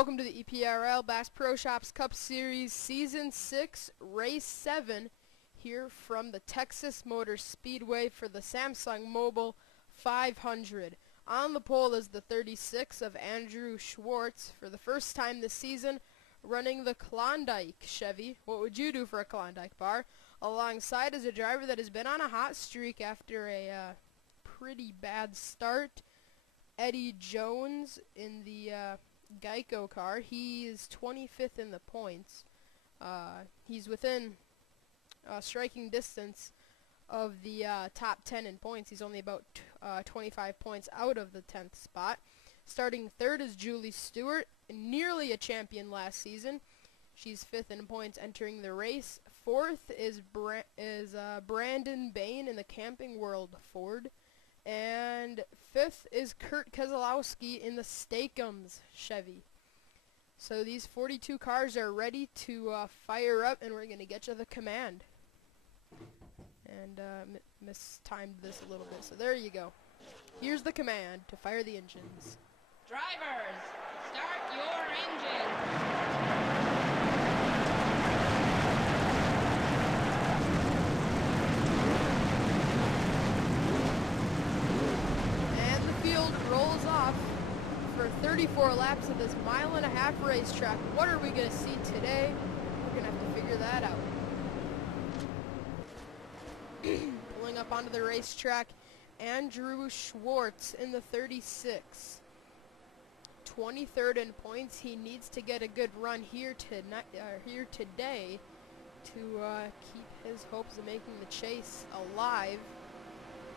Welcome to the EPRL Bass Pro Shops Cup Series Season 6, Race 7, here from the Texas Motor Speedway for the Samsung Mobile 500. On the pole is the 36 of Andrew Schwartz, for the first time this season, running the Klondike Chevy. What would you do for a Klondike bar? Alongside is a driver that has been on a hot streak after a pretty bad start, Eddie Jones in the Geico car. He is 25th in the points. He's within striking distance of the top 10 in points. He's only about 25 points out of the 10th spot. Starting third is Julie Stewart, nearly a champion last season. She's 5th in points entering the race. Fourth is Brandon Bain in the Camping World Ford. And fifth is Kurt Keselowski in the Steakums Chevy. So these 42 cars are ready to fire up, and we're going to get you the command. And mistimed this a little bit, so there you go. Here's the command to fire the engines. Drivers, start your engines. Rolls off for 34 laps of this mile-and-a-half racetrack. What are we going to see today? We're going to have to figure that out. Pulling up onto the racetrack, Andrew Schwartz in the 36. 23rd in points. He needs to get a good run here today to keep his hopes of making the chase alive.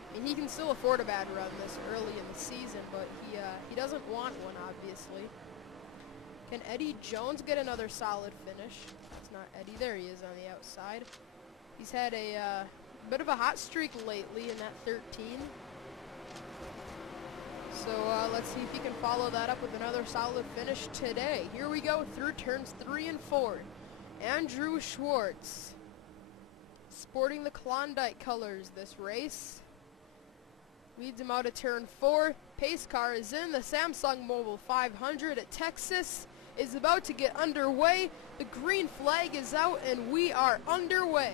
I mean, he can still afford a bad run this early in the season, but he doesn't want one, obviously. Can Eddie Jones get another solid finish? It's not Eddie. There he is on the outside. He's had a bit of a hot streak lately in that 13. So let's see if he can follow that up with another solid finish today. Here we go through turns 3 and 4. Andrew Schwartz, sporting the Klondike colors this race. Leads him out of turn 4. Pace car is in. The Samsung Mobile 500 at Texas is about to get underway. The green flag is out and we are underway.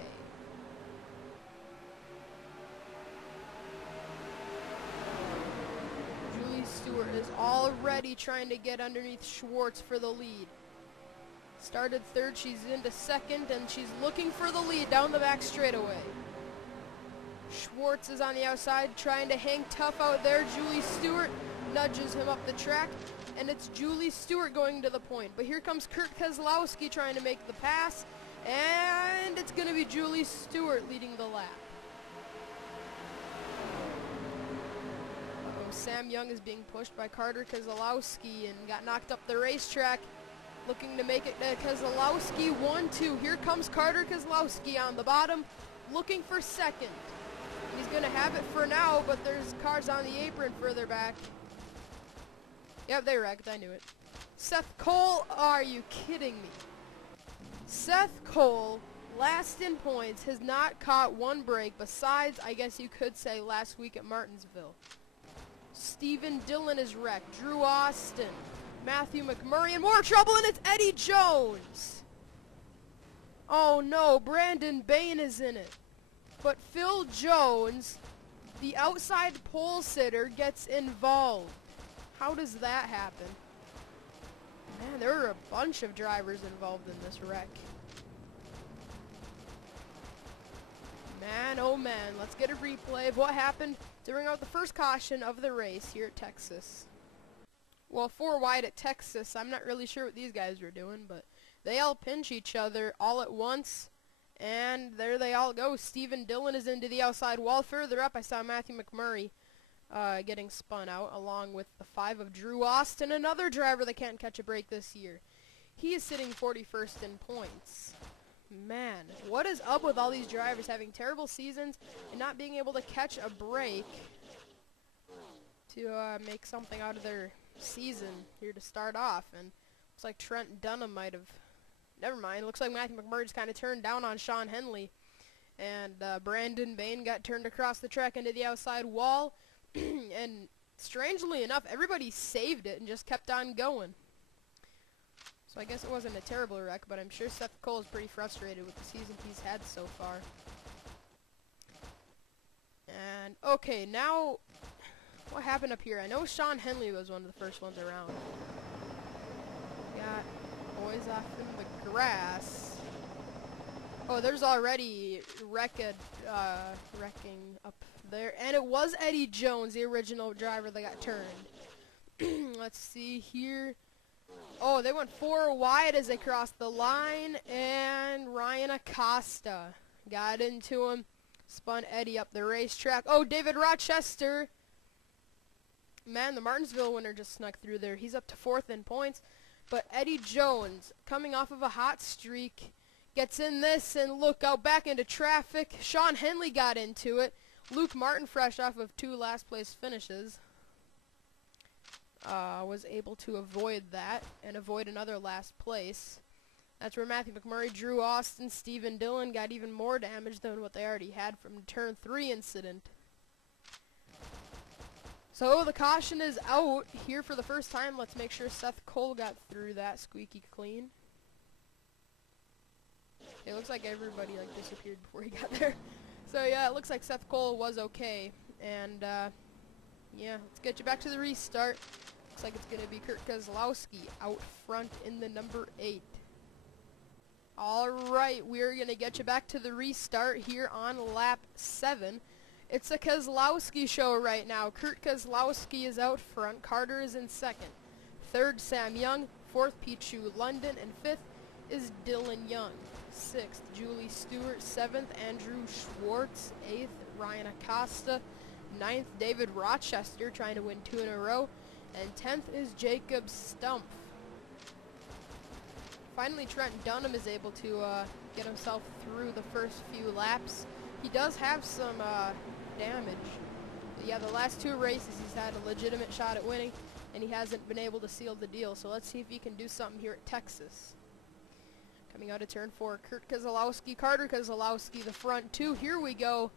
Julie Stewart is already trying to get underneath Schwartz for the lead. Started third, she's into second, and she's looking for the lead down the back straightaway. Schwartz is on the outside trying to hang tough out there. Julie Stewart nudges him up the track, and it's Julie Stewart going to the point. But here comes Kurt Keselowski trying to make the pass, and it's going to be Julie Stewart leading the lap. Sam Young is being pushed by Carter Keselowski and got knocked up the racetrack. Looking to make it to Keselowski, 1-2. Here comes Carter Keselowski on the bottom, looking for second. He's going to have it for now, but there's cars on the apron further back. Yep, they wrecked. I knew it. Seth Cole, are you kidding me? Seth Cole, last in points, has not caught one break besides, I guess you could say, last week at Martinsville. Stephen Dillon is wrecked. Drew Austin, Matthew McMurray in more trouble, and it's Eddie Jones. Oh no, Brandon Bain is in it. But Phil Jones, the outside pole sitter, gets involved. How does that happen? Man, there were a bunch of drivers involved in this wreck. Man, oh man, let's get a replay of what happened during the first caution of the race here at Texas. Well, 4 wide at Texas, I'm not really sure what these guys were doing, but they all pinch each other all at once. And there they all go. Stephen Dillon is into the outside wall. Further up, I saw Matthew McMurray getting spun out, along with the 5 of Drew Austin, another driver that can't catch a break this year. He is sitting 41st in points. Man, what is up with all these drivers having terrible seasons and not being able to catch a break to make something out of their season here to start off? And looks like Trent Dunham might have... Never mind. Looks like Matthew McMurray just kind of turned down on Sean Henley. And Brandon Bain got turned across the track into the outside wall. And strangely enough, everybody saved it and just kept on going. So I guess it wasn't a terrible wreck, but I'm sure Seth Cole is pretty frustrated with the season he's had so far. And, okay, now, what happened up here? I know Sean Henley was one of the first ones around. Got boys off in the grass. Oh, there's already wrecking up there. And it was Eddie Jones, the original driver that got turned. Let's see here. Oh, they went 4 wide as they crossed the line. And Ryan Acosta got into him. Spun Eddie up the racetrack. Oh, David Rochester. Man, the Martinsville winner just snuck through there. He's up to 4th in points. But Eddie Jones, coming off of a hot streak, gets in this, and look out back into traffic. Sean Henley got into it. Luke Martin, fresh off of 2 last place finishes, was able to avoid that and avoid another last place. That's where Matthew McMurray, Drew Austin, Stephen Dillon got even more damage than what they already had from the turn 3 incident. So the caution is out here for the first time. Let's make sure Seth Cole got through that squeaky clean. It looks like everybody disappeared before he got there. So yeah, it looks like Seth Cole was okay. And yeah, let's get you back to the restart. Looks like it's going to be Kurt Kozlowski out front in the number 8. Alright, we're going to get you back to the restart here on lap 7. It's a Kozlowski show right now. Kurt Kozlowski is out front. Carter is in 2nd. 3rd, Sam Young. 4th, Pichu London. And 5th is Dylan Young. 6th, Julie Stewart. 7th, Andrew Schwartz. 8th, Ryan Acosta. 9th, David Rochester, trying to win 2 in a row. And 10th is Jacob Stumpf. Finally, Trent Dunham is able to get himself through the first few laps. He does have some damage. But yeah, the last 2 races he's had a legitimate shot at winning, and he hasn't been able to seal the deal. So let's see if he can do something here at Texas. Coming out of turn 4, Kurt Kozlowski, Carter Kozlowski, the front 2. Here we go.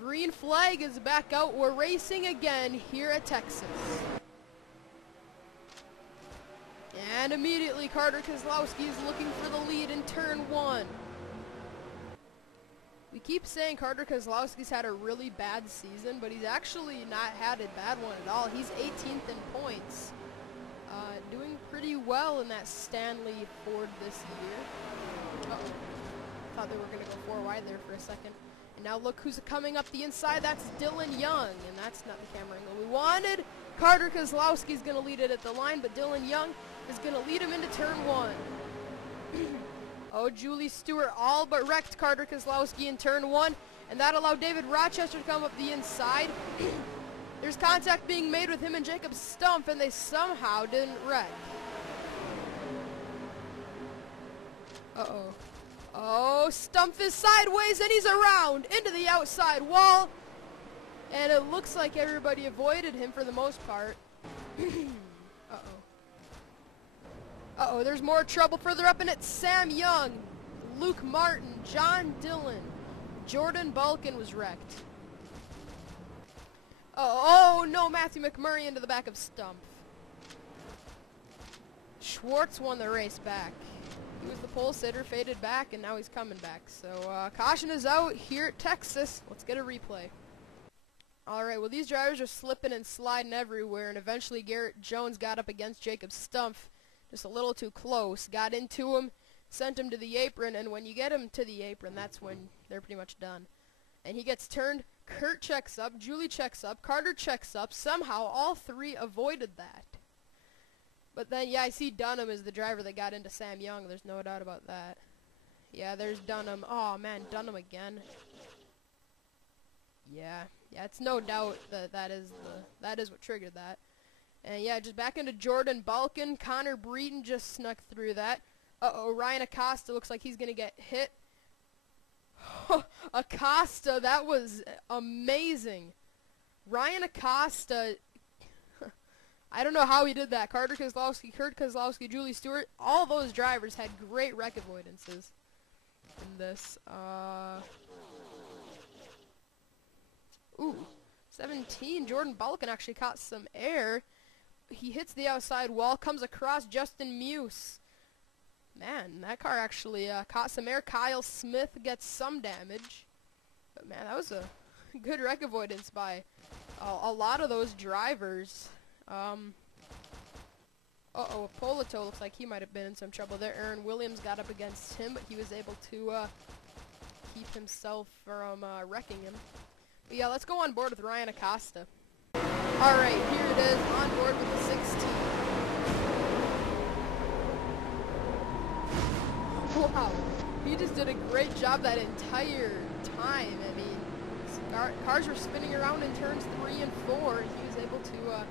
Green flag is back out. We're racing again here at Texas. And immediately Carter Kozlowski is looking for the lead in turn 1. We keep saying Carter Kozlowski's had a really bad season, but he's actually not had a bad one at all. He's 18th in points. Doing pretty well in that Stanley Ford this year. Uh-oh. Thought they were going to go 4 wide there for a second. And now look who's coming up the inside. That's Dylan Young, and that's not the camera angle we wanted. Carter Kozlowski's going to lead it at the line, but Dylan Young is going to lead him into turn 1. Oh, Julie Stewart all but wrecked Carter Kozlowski in turn 1, and that allowed David Rochester to come up the inside. There's contact being made with him and Jacob Stumpf, and they somehow didn't wreck. Uh-oh. Oh, Stumpf is sideways, and he's around into the outside wall. And it looks like everybody avoided him for the most part. Uh-oh. Uh-oh, there's more trouble further up, and it's Sam Young, Luke Martin, John Dillon, Jordan Balkin was wrecked. Oh no, Matthew McMurray into the back of Stumpf. Schwartz won the race back. He was the pole sitter, faded back, and now he's coming back. So caution is out here at Texas. Let's get a replay. Alright, well these drivers are slipping and sliding everywhere, and eventually Garrett Jones got up against Jacob Stumpf. Just a little too close. Got into him, sent him to the apron, and when you get him to the apron, that's when they're pretty much done. And he gets turned. Kurt checks up, Julie checks up, Carter checks up. Somehow all 3 avoided that. But then, yeah, I see Dunham is the driver that got into Sam Young. There's no doubt about that. Yeah, there's Dunham. Oh, man, Dunham again. Yeah, it's no doubt that is what triggered that. And yeah, just back into Jordan Balkin. Connor Breeden just snuck through that. Uh-oh, Ryan Acosta looks like he's going to get hit. Acosta, that was amazing. Ryan Acosta, I don't know how he did that. Carter Kozlowski, Kurt Kozlowski, Julie Stewart, all those drivers had great wreck avoidances in this. Ooh, 17. Jordan Balkin actually caught some air. he hits the outside wall, comes across Justin Muse. Man, that car actually caught some air. Kyle Smith gets some damage. But man, that was a good wreck avoidance by a lot of those drivers. Uh-oh, Polito looks like he might have been in some trouble there. Aaron Williams got up against him, but he was able to keep himself from wrecking him. But yeah, let's go on board with Ryan Acosta. Alright, here it is, on board with the 16. Wow, he just did a great job that entire time. I mean, cars were spinning around in turns 3 and 4, and he was able to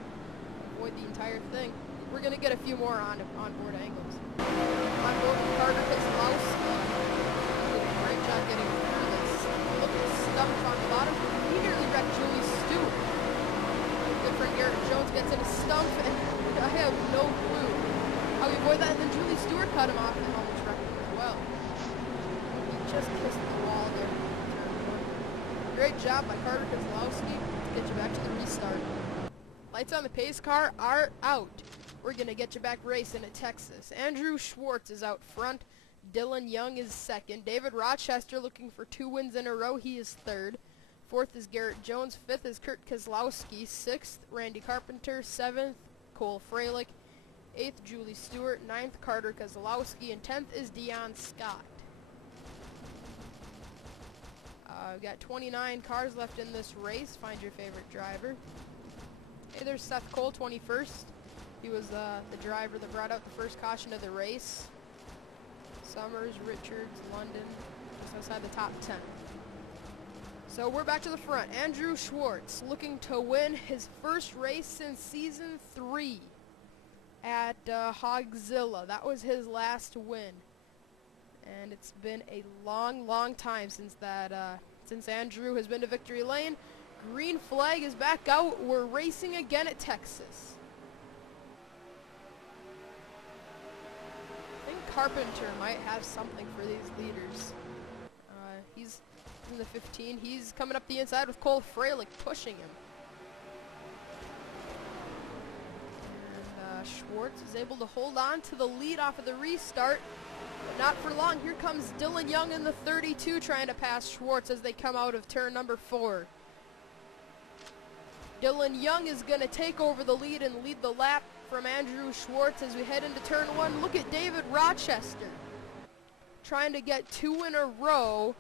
avoid the entire thing. We're going to get a few more on-board angles. On board with Carter Keselowski. Did a great job getting through this. Look at the stump on the bottom. He nearly wrecked Julie Stewart. My good friend Garrett Jones gets in a stump, and I have no clue how he avoided that. And then Julie Stewart cut him off and almost wrecked him as well. He just kissed the wall there. Great job by Carter Keselowski to get you back to the restart. Lights on the pace car are out. We're going to get you back racing at Texas. Andrew Schwartz is out front. Dylan Young is second. David Rochester looking for 2 wins in a row. He is third. Fourth is Garrett Jones. Fifth is Kurt Keselowski. Sixth, Randy Carpenter. Seventh, Cole Freilich. Eighth, Julie Stewart. Ninth, Carter Keselowski. And 10th is Dion Scott. We've got 29 cars left in this race. Find your favorite driver. Hey, there's Seth Cole, 21st. He was the driver that brought out the first caution of the race. Summers, Richards, London, just outside the top 10. So we're back to the front. Andrew Schwartz looking to win his first race since season 3 at Hogzilla. That was his last win. And it's been a long, long time since that, since Andrew has been to victory lane. Green flag is back out. We're racing again at Texas. I think Carpenter might have something for these leaders. He's in the 15. He's coming up the inside with Cole Freilich pushing him. And Schwartz is able to hold on to the lead off of the restart. But not for long. Here comes Dylan Young in the 32 trying to pass Schwartz as they come out of turn number 4. Dylan Young is going to take over the lead and lead the lap from Andrew Schwartz as we head into turn 1. Look at David Rochester trying to get 2 in a row.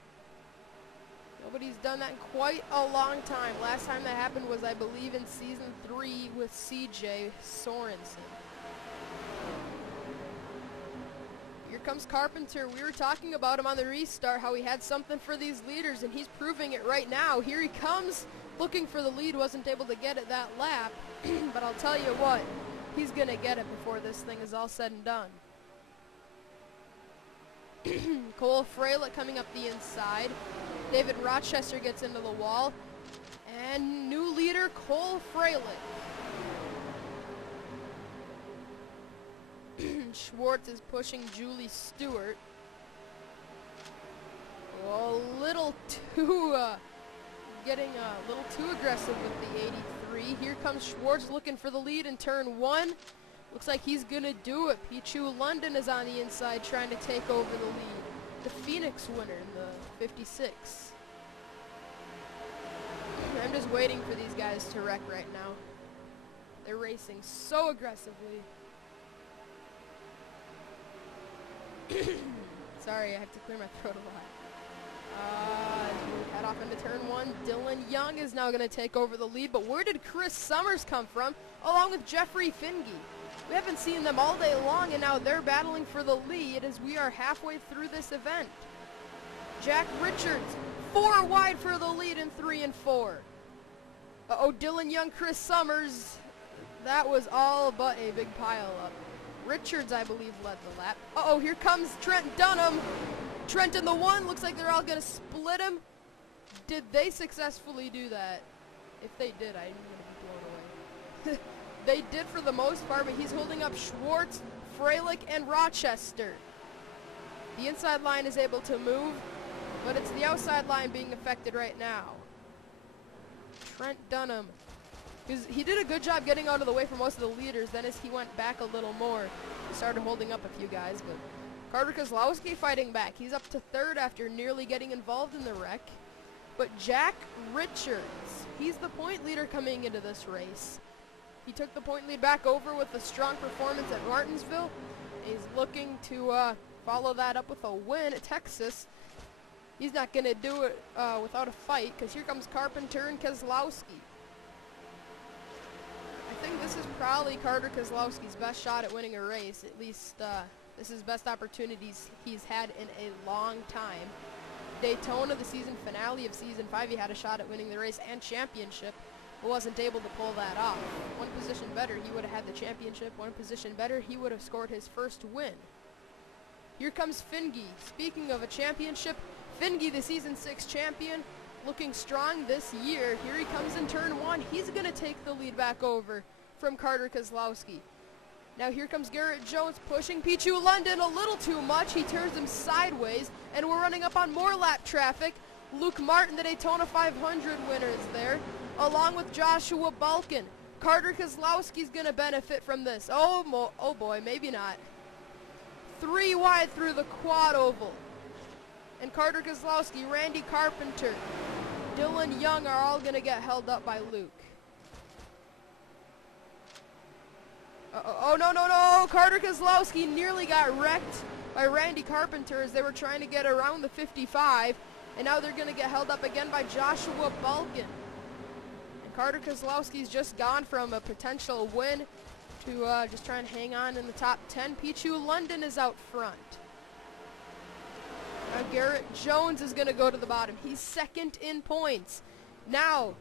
Nobody's done that in quite a long time. Last time that happened was, I believe, in season 3 with CJ Sorensen. Here comes Carpenter. We were talking about him on the restart, how he had something for these leaders, and he's proving it right now. Here he comes, looking for the lead, wasn't able to get it that lap, but I'll tell you what, he's going to get it before this thing is all said and done. Cole Freilich coming up the inside. David Rochester gets into the wall, and new leader Cole Freilich. Schwartz is pushing Julie Stewart. A little too, getting a little too aggressive with the 83. Here comes Schwartz looking for the lead in turn 1. Looks like he's gonna do it. Pichu London is on the inside trying to take over the lead. The Phoenix winner in the 56. I'm just waiting for these guys to wreck right now. They're racing so aggressively. Sorry, I have to clear my throat a lot. As we head off into turn 1, Dylan Young is now going to take over the lead. But where did Chris Summers come from, along with Jeffrey Finge? We haven't seen them all day long, and now they're battling for the lead as we are halfway through this event. Jack Richards, 4 wide for the lead in 3 and 4. Uh-oh, Dylan Young, Chris Summers. That was all but a big pile-up. Richards, I believe, led the lap. Uh-oh, here comes Trent Dunham. Trent in the 1. Looks like they're all going to split him. Did they successfully do that? If they did, I'm going to be blown away. They did for the most part, but he's holding up Schwartz, Freilich, and Rochester. The inside line is able to move, but it's the outside line being affected right now. Trent Dunham He did a good job getting out of the way for most of the leaders. Then as he went back a little more, he started holding up a few guys. But Carter Kozlowski fighting back. He's up to third after nearly getting involved in the wreck. But Jack Richards, he's the point leader coming into this race. He took the point lead back over with a strong performance at Martinsville. He's looking to follow that up with a win at Texas. He's not going to do it without a fight, because here comes Carpenter and Kozlowski. I think this is probably Carter Kozlowski's best shot at winning a race. At least this is best opportunities he's had in a long time. Daytona, the season finale of season 5, he had a shot at winning the race and championship, but wasn't able to pull that off. One position better, he would have had the championship. One position better, he would have scored his first win. Here comes Finge. Speaking of a championship, Finge, the season 6 champion, looking strong this year. Here he comes in turn 1. He's going to take the lead back over from Carter Kozlowski. Now here comes Garrett Jones pushing Pichu London a little too much. He turns him sideways, and we're running up on more lap traffic. Luke Martin, the Daytona 500 winner, is there, along with Joshua Balkin. Carter Kozlowski's going to benefit from this. Oh boy, maybe not. 3 wide through the quad oval. And Carter Kozlowski, Randy Carpenter, Dylan Young are all going to get held up by Luke. Oh, no. Carter Kozlowski nearly got wrecked by Randy Carpenter as they were trying to get around the 55. And now they're going to get held up again by Joshua Balkin. And Carter Kozlowski's just gone from a potential win to just trying to hang on in the top 10. Pichu London is out front. Now Garrett Jones is going to go to the bottom. He's second in points. Now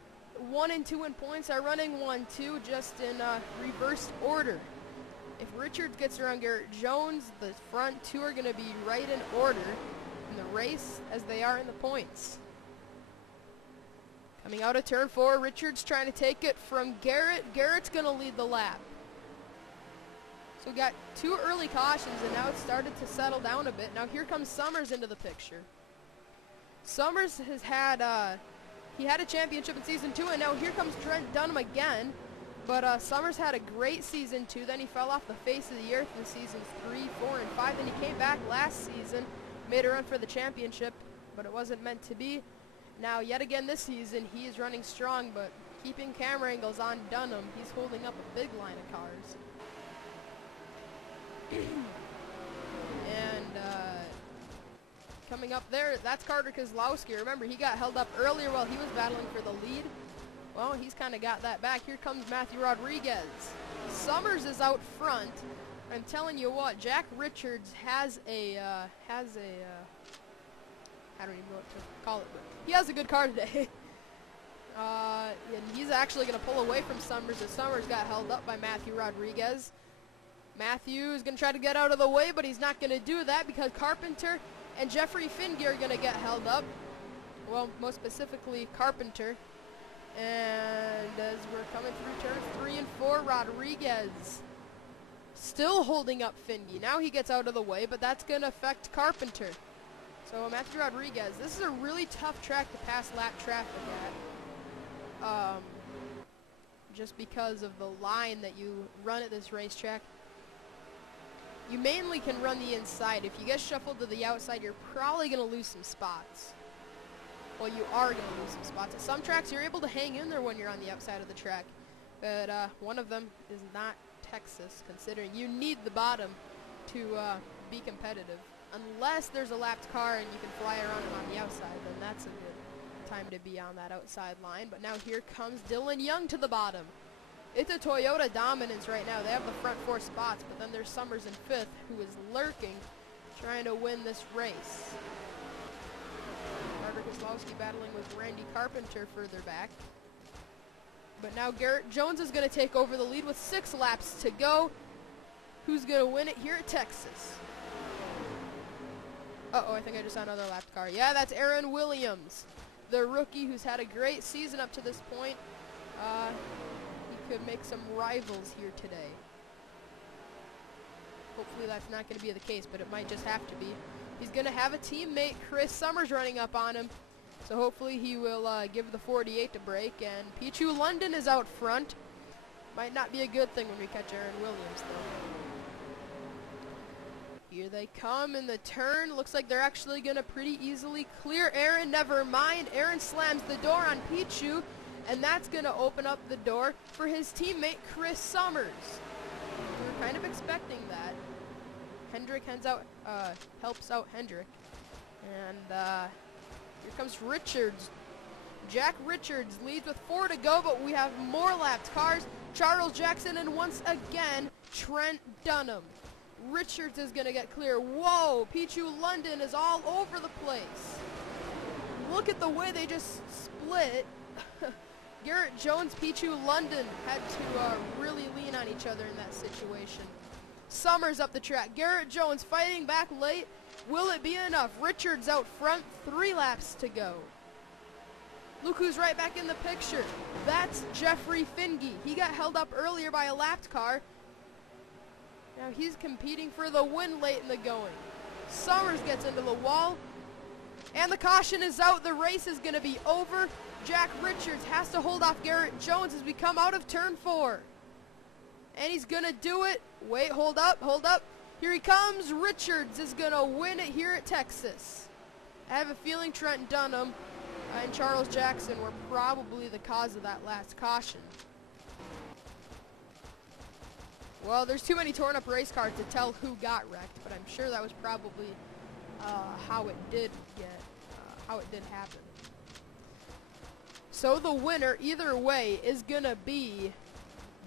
1 and 2 in points are running 1-2 just in reversed order. If Richards gets around Garrett Jones, the front 2 are going to be right in order in the race as they are in the points. Coming out of turn 4, Richards trying to take it from Garrett. Garrett's going to lead the lap. So we got 2 early cautions, and now it's started to settle down a bit. Now here comes Summers into the picture. Summers has had he had a championship in season 2, and now here comes Trent Dunham again. But Summers had a great season 2. Then he fell off the face of the earth in seasons 3, 4, and 5. Then he came back last season, made a run for the championship, but it wasn't meant to be. Now yet again this season, he is running strong, but keeping camera angles on Dunham, he's holding up a big line of cars. And coming up there, that's Carter Kozlowski. Remember, he got held up earlier while he was battling for the lead. Well, he's kind of got that back. Here comes Matthew Rodriguez. Summers is out front. I'm telling you what, Jack Richards has a I don't even know what to call it, but he has a good car today. And he's actually going to pull away from Summers as Summers got held up by Matthew Rodriguez. Matthew is going to try to get out of the way, but he's not going to do that because Carpenter and Jeffrey Finge are going to get held up. Well, most specifically, Carpenter. And as we're coming through turns 3 and 4, Rodriguez still holding up Finge. Now he gets out of the way, but that's going to affect Carpenter. So Matthew Rodriguez, this is a really tough track to pass lap traffic at. Just because of the line that you run at this racetrack. You mainly can run the inside. If you get shuffled to the outside, you're probably going to lose some spots. Well, you are going to lose some spots. At some tracks, you're able to hang in there when you're on the outside of the track. But one of them is not Texas, considering you need the bottom to be competitive. Unless there's a lapped car and you can fly around them on the outside, then that's a good time to be on that outside line. But now here comes Dylan Young to the bottom. It's a Toyota dominance right now. They have the front 4 spots, but then there's Summers in 5th, who is lurking, trying to win this race. Carter Kozlowski battling with Randy Carpenter further back. But now Garrett Jones is going to take over the lead with 6 laps to go. Who's going to win it here at Texas? Uh-oh, I think I just saw another lapped car. Yeah, that's Aaron Williams, the rookie who's had a great season up to this point. He could make some rivals here today. Hopefully that's not going to be the case, but it might just have to be. He's going to have a teammate, Chris Summers, running up on him. So hopefully he will give the 48 a break. And Pichu London is out front. Might not be a good thing when we catch Aaron Williams, though. Here they come in the turn. Looks like they're actually going to pretty easily clear Aaron. Never mind. Aaron slams the door on Pichu, and that's going to open up the door for his teammate, Chris Summers. We were kind of expecting that. Hendrick helps out Hendrick. And here comes Richards. Jack Richards leads with 4 to go, but we have more lapped cars. Charles Jackson and once again, Trent Dunham. Richards is going to get clear. Whoa, Pichu London is all over the place. Look at the way they just split. Garrett Jones, Pichu London had to really lean on each other in that situation. Summers up the track. Garrett Jones fighting back late. Will it be enough? Richards out front, 3 laps to go. Look who's right back in the picture. That's Jeffrey Finge. He got held up earlier by a lapped car. Now he's competing for the win late in the going. Summers gets into the wall. And the caution is out. The race is going to be over. Jack Richards has to hold off Garrett Jones as we come out of turn 4. And he's going to do it. Wait, hold up, hold up. Here he comes. Richards is going to win it here at Texas. I have a feeling Trent Dunham and Charles Jackson were probably the cause of that last caution. Well, there's too many torn up race cars to tell who got wrecked, but I'm sure that was probably how it did happen. So the winner, either way, is gonna be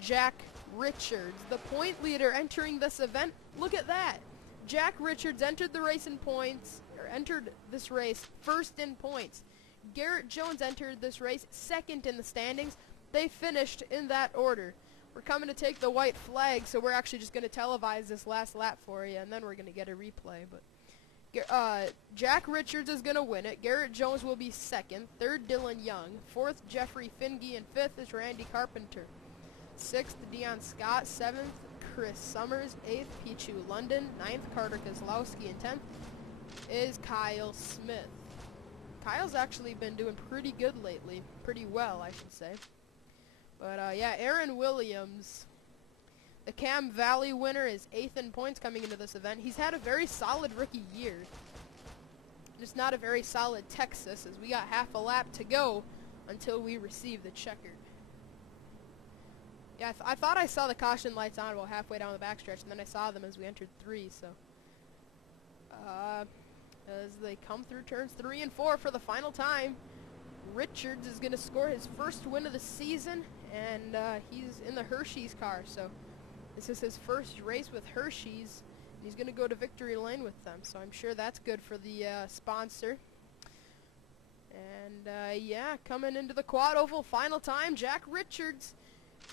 Jack Richards, the point leader entering this event. Look at that. Jack Richards entered the race in points, or entered this race first in points. Garrett Jones entered this race second in the standings. They finished in that order. We're coming to take the white flag, so we're actually just going to televise this last lap for you, and then we're going to get a replay. But Jack Richards is going to win it. Garrett Jones will be second. Third, Dylan Young. Fourth, Jeffrey Finge. And fifth is Randy Carpenter. Sixth, Dion Scott. Seventh, Chris Summers. Eighth, Pichu London. Ninth, Carter Kozlowski. And 10th is Kyle Smith. Kyle's actually been doing pretty good lately. Pretty well, I should say. But, yeah, Aaron Williams, the Cam Valley winner, is 8th in points coming into this event. He's had a very solid rookie year. Just not a very solid Texas, as we got half a lap to go until we receive the checkered. Yeah, I thought I saw the caution lights on about halfway down the backstretch, and then I saw them as we entered 3, so. As they come through turns 3 and 4 for the final time, Richards is going to score his first win of the season, and he's in the Hershey's car, so this is his first race with Hershey's, and he's going to go to victory lane with them, so I'm sure that's good for the sponsor. And yeah, coming into the quad oval final time, Jack Richards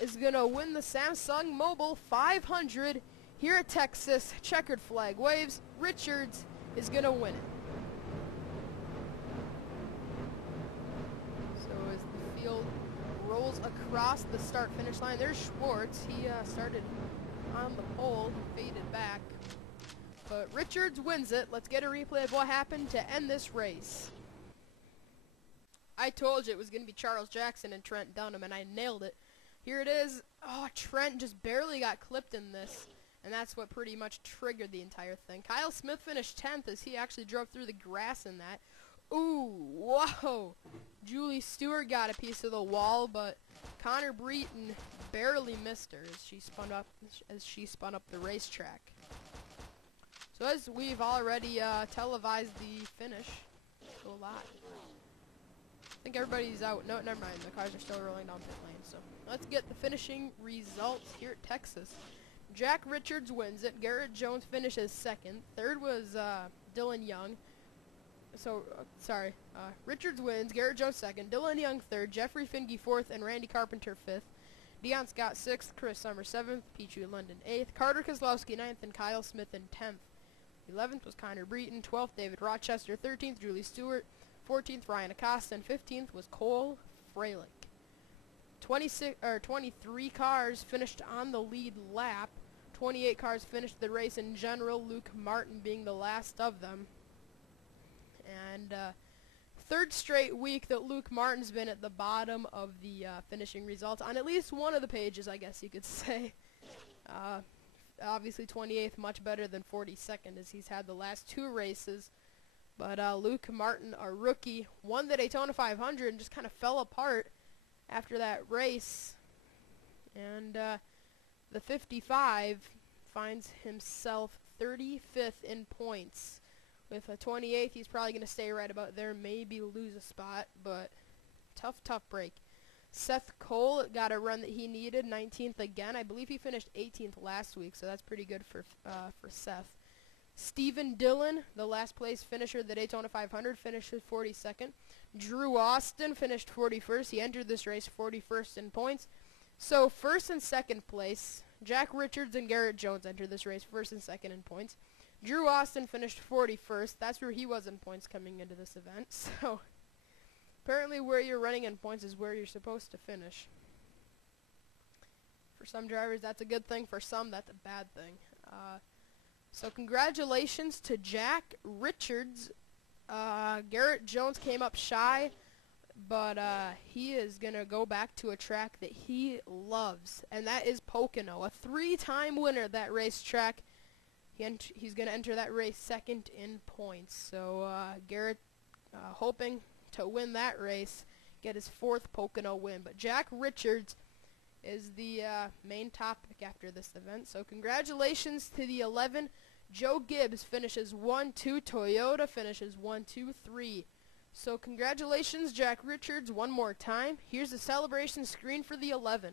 is going to win the Samsung Mobile 500 here at Texas. Checkered flag waves. Richards is going to win it. So as the field rolls across the start-finish line, there's Schwartz. He started on the pole, faded back. But Richards wins it. Let's get a replay of what happened to end this race. I told you it was going to be Charles Jackson and Trent Dunham, and I nailed it. Here it is. Oh, Trent just barely got clipped in this, and that's what pretty much triggered the entire thing. Kyle Smith finished 10th as he actually drove through the grass in that. Ooh, whoa. Julie Stewart got a piece of the wall, but Connor Breton barely missed her as she spun up the racetrack. So as we've already televised the finish, so a lot. I think everybody's out. No, never mind. The cars are still rolling down pit lane. So let's get the finishing results here at Texas. Jack Richards wins it. Garrett Jones finishes second. Third was Dylan Young. So, Richards wins. Garrett Jones second. Dylan Young third. Jeffrey Finge fourth. And Randy Carpenter fifth. Dion Scott sixth. Chris Summers seventh. Pichu London eighth. Carter Kozlowski ninth. And Kyle Smith in 10th. 11th was Connor Breton. 12th, David Rochester. 13th, Julie Stewart. 14th, Ryan Acosta, and 15th was Cole Freilich. 23 cars finished on the lead lap. 28 cars finished the race in general, Luke Martin being the last of them. And third straight week that Luke Martin's been at the bottom of the finishing results on at least one of the pages, I guess you could say. Obviously 28th, much better than 42nd as he's had the last two races. But Luke Martin, a rookie, won the Daytona 500 and just kind of fell apart after that race. And the 55 finds himself 35th in points. With a 28th, he's probably going to stay right about there, maybe lose a spot, but tough break. Seth Cole got a run that he needed, 19th again. I believe he finished 18th last week, so that's pretty good for Seth. Steven Dillon, the last place finisher of the Daytona 500, finished 42nd. Drew Austin finished 41st. He entered this race 41st in points. So first and second place, Jack Richards and Garrett Jones entered this race first and second in points. Drew Austin finished 41st. That's where he was in points coming into this event. So apparently where you're running in points is where you're supposed to finish. For some drivers, that's a good thing. For some, that's a bad thing. So congratulations to Jack Richards. Garrett Jones came up shy, but he is going to go back to a track that he loves, and that is Pocono. A three-time winner at that racetrack. He's going to enter that race second in points. So Garrett hoping to win that race, get his fourth Pocono win. But Jack Richards is the main topic after this event. So congratulations to the 11. Joe Gibbs finishes 1-2. Toyota finishes 1-2-3. So congratulations, Jack Richards, one more time. Here's the celebration screen for the 11.